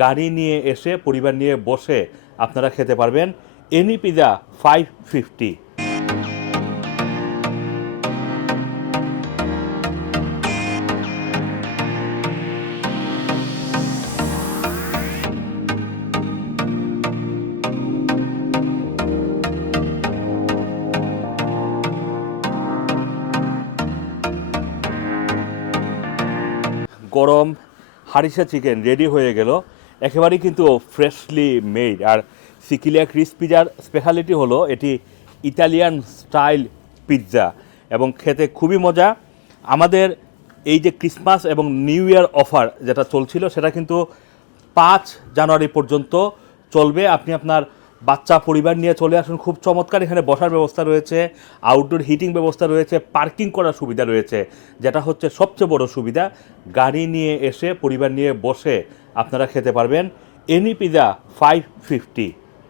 গাড়ি নিয়ে এসে, পরিবার নিয়ে বসে আপনারা খেতে পারবেন এনি পিজা ফাইভ ফিফটি গরম হারিসা চিকেন রেডি হয়ে গেল। একেবারেই কিন্তু ফ্রেশলি মেড আর সিকিলিয়া ক্রিস পিজার স্পেশালিটি হলো এটি ইতালিয়ান স্টাইল পিৎজা এবং খেতে খুবই মজা। আমাদের এই যে ক্রিসমাস এবং নিউ ইয়ার অফার যেটা চলছিল, সেটা কিন্তু পাঁচ জানুয়ারি পর্যন্ত চলবে। আপনি আপনার বাচ্চা পরিবার নিয়ে চলে আসুন। খুব চমৎকার এখানে বসার ব্যবস্থা রয়েছে আউটডোর হিটিং ব্যবস্থা রয়েছে পার্কিং করার সুবিধা রয়েছে। যেটা হচ্ছে সবচেয়ে বড় সুবিধা, গাড়ি নিয়ে এসে পরিবার নিয়ে বসে আপনারা খেতে পারবেন। Any pizza five fifty